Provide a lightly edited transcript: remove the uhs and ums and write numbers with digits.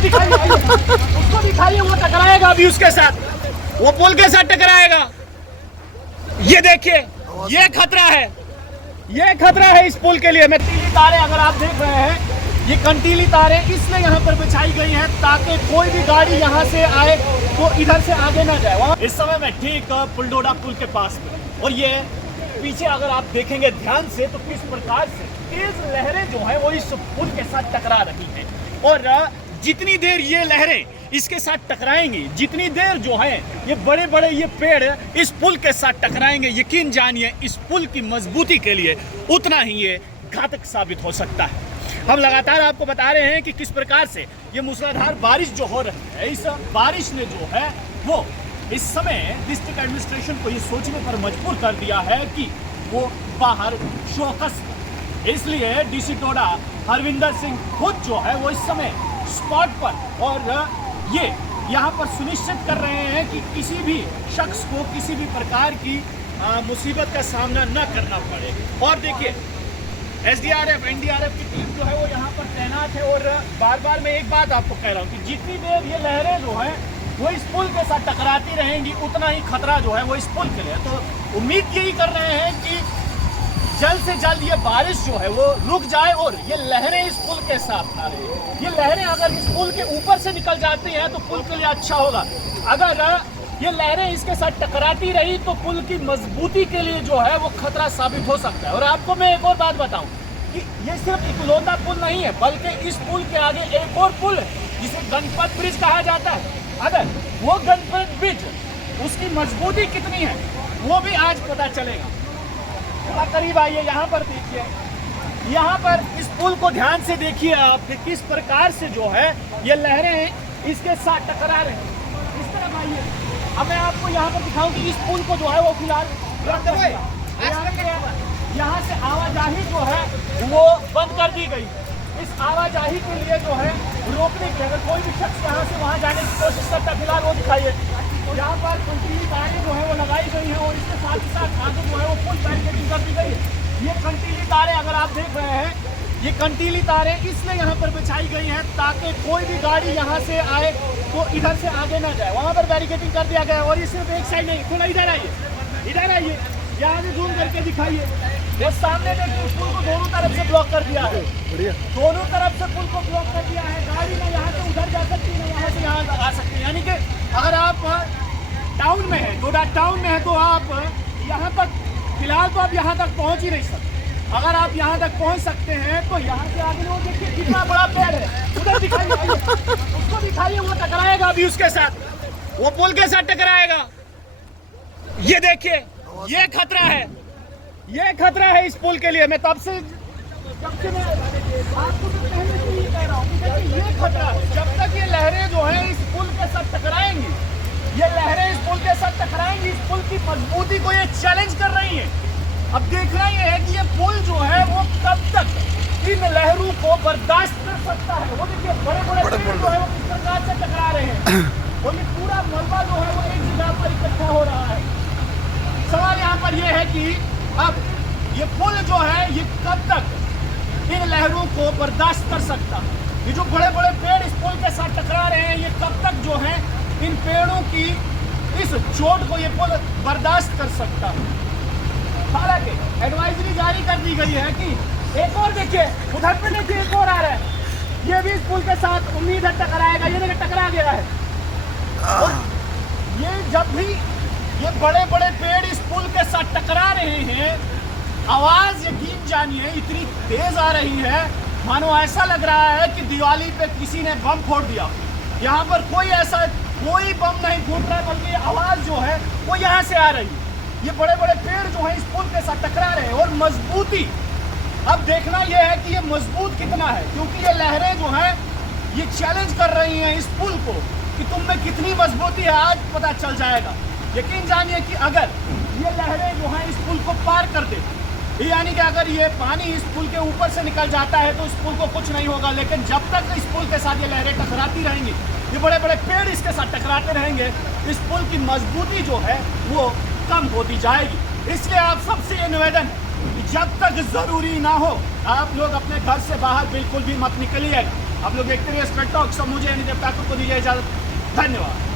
उसको दिखाइए, वो टकराएगा अभी उसके साथ, वो पुल के साथ टकराएगा। ये देखिए, ये खतरा है, ये खतरा है इस पुल के लिए। मैं कंटीली तारें अगर आप देख रहे हैं, ये कंटीली तारें इसलिए यहाँ पर बिछाई गई हैं ताकि कोई भी गाड़ी यहाँ से आए तो इधर से आगे ना जाए। इस समय मैं ठीक पुलडोडा पुल के पास में, और ये पीछे अगर आप देखेंगे ध्यान से तो किस प्रकार से तेज लहरें जो है वो इस पुल के साथ टकरा रही हैं। और जितनी देर ये लहरें इसके साथ टकराएंगी, जितनी देर जो है ये बड़े बड़े ये पेड़ इस पुल के साथ टकराएंगे, यकीन जानिए इस पुल की मजबूती के लिए उतना ही ये घातक साबित हो सकता है। हम लगातार आपको बता रहे हैं कि किस प्रकार से ये मूसलाधार बारिश जो हो रही है, इस बारिश ने जो है वो इस समय डिस्ट्रिक्ट एडमिनिस्ट्रेशन को ये सोचने पर मजबूर कर दिया है कि वो बाहर शोकस। इसलिए डीसी डोडा हरविंदर सिंह खुद जो है वो इस समय स्पॉट पर और ये यहाँ पर सुनिश्चित कर रहे हैं कि किसी भी शख्स को किसी भी प्रकार की मुसीबत का सामना न करना पड़े। और देखिए एसडीआरएफ एनडीआरएफ की टीम जो है वो यहाँ पर तैनात है। और बार बार मैं एक बात आपको कह रहा हूँ कि जितनी देर ये लहरें जो है वो इस पुल के साथ टकराती रहेंगी उतना ही खतरा जो है वो इस पुल के लिए। तो उम्मीद यही कर रहे हैं कि जल्द से जल्द ये बारिश जो है वो रुक जाए और ये लहरें इस पुल के साथ आ रही है। ये लहरें अगर इस पुल के ऊपर से निकल जाती हैं तो पुल के लिए अच्छा होगा। अगर ये लहरें इसके साथ टकराती रही तो पुल की मजबूती के लिए जो है वो खतरा साबित हो सकता है। और आपको मैं एक और बात बताऊं कि ये सिर्फ इकलौता पुल नहीं है, बल्कि इस पुल के आगे एक और पुल है जिसे गणपत ब्रिज कहा जाता है। अगर वो गणपत ब्रिज उसकी मजबूती कितनी है वो भी आज पता चलेगा। थोड़ा करीब आइए, यहाँ पर देखिए, यहाँ पर इस पुल को ध्यान से देखिए आप कि किस प्रकार से जो है ये लहरें इसके साथ टकरा रहे हैं। इस तरफ आइए, अब मैं आपको यहाँ पर दिखाऊं कि इस पुल को जो है वो फिलहाल यहाँ से आवाजाही जो है वो बंद कर दी गई। इस आवाजाही के लिए जो है रोकने के लिए अगर कोई भी शख्स यहाँ से वहाँ जाने की कोशिश करता है, फिलहाल वो दिखाइए। यहाँ पर कंटीली तारें जो है वो लगाई गई है और इसके साथ ही साथ आगे जो है वो फुल बैरिकेडिंग कर दी गई है। ये कंटीली तारें अगर आप देख रहे हैं, ये कंटीली तारें इसलिए यहाँ पर बिछाई गई हैं ताकि कोई भी गाड़ी यहाँ से आए तो इधर से आगे ना जाए। वहाँ पर बैरिकेडिंग कर दिया गया है। और ये सिर्फ एक साइड नहीं, थोड़ा इधर आइए, इधर आइए, यहाँ से जूम करके दिखाइए। वो सामने देखिए पुल को दोनों तरफ से ब्लॉक कर दिया है, दोनों तरफ से पुल को ब्लॉक कर दिया है। गाड़ी ना यहाँ से उधर जा सकती है, यहाँ से यहाँ आ सकती है। यानी कि अगर आप टाउन में है, डोडा टाउन में है, तो आप यहाँ तक फिलहाल तो आप यहाँ तक पहुँच ही नहीं सकते। अगर आप यहाँ तक पहुँच सकते हैं तो यहाँ से आगे वो देखिए कितना बड़ा पेड़ है, उधर दिखाइए, उसको दिखाइए, वो टकराएगा अभी उसके साथ, वो पुल के साथ टकराएगा। ये देखिए, ये खतरा है, ये खतरा है इस पुल के लिए। मैं जब से मैं आपको पहले से ही कह रहा हूँ कि ये खतरा है। जब तक ये लहरें जो है इस पुल के साथ टकराएंगी, ये लहरें इस पुल के साथ टकराएंगी, इस पुल की मजबूती को ये चैलेंज कर रही है। अब देखना ये है कि ये पुल जो है वो कब तक इन लहरों को बर्दाश्त कर सकता है। वो देखिए बड़े बड़े पेड़ जो है वो किस प्रकार से टकरा रहे हैं और ये पूरा मलबा जो है वो एक जगह पर इकट्ठा हो रहा है। सवाल यहाँ पर ये है कि अब ये पुल जो है ये कब तक इन लहरों को बर्दाश्त कर सकता है। ये जो बड़े बड़े पेड़ इस पुल के साथ टकरा रहे हैं, ये कब तक जो है इन पेड़ों की इस चोट को ये पुल बर्दाश्त कर सकता है। हालांकि एडवाइजरी जारी कर दी गई है कि एक और देखिए, उधर पे देखिए एक और आ रहा है, ये भी इस पुल के साथ उम्मीद है टकराएगा। ये देखिए टकरा गया है। और ये जब भी ये बड़े बड़े पेड़ इस पुल के साथ टकरा रहे हैं, आवाज यकीन जानिए इतनी तेज आ रही है मानो ऐसा लग रहा है कि दिवाली पे किसी ने बम फोड़ दिया। यहाँ पर कोई बम नहीं फूट रहा है, बल्कि आवाज जो है वो यहाँ से आ रही है। ये बड़े बड़े पेड़ जो है इस पुल के साथ टकरा रहे हैं। और मजबूती अब देखना यह है कि ये मजबूत कितना है, क्योंकि ये लहरें जो हैं ये चैलेंज कर रही हैं इस पुल को कि तुम में कितनी मजबूती है, आज पता चल जाएगा। यकीन जानिए कि अगर ये लहरें जो हैं इस पुल को पार कर दे, यानी कि अगर ये पानी इस पुल के ऊपर से निकल जाता है तो इस पुल को कुछ नहीं होगा। लेकिन जब तक इस पुल के साथ ये लहरें टकराती रहेंगी, ये बड़े बड़े पेड़ इसके साथ टकराते रहेंगे, इस पुल की मजबूती जो है वो कम होती जाएगी। इसलिए आप सबसे ये निवेदन है कि जब तक जरूरी ना हो आप लोग अपने घर से बाहर बिल्कुल भी मत निकलिएगा। आप लोग देखते रहिए स्ट्रेट टॉक। सब मुझे यानी देवता को दीजिए इजाजत। धन्यवाद।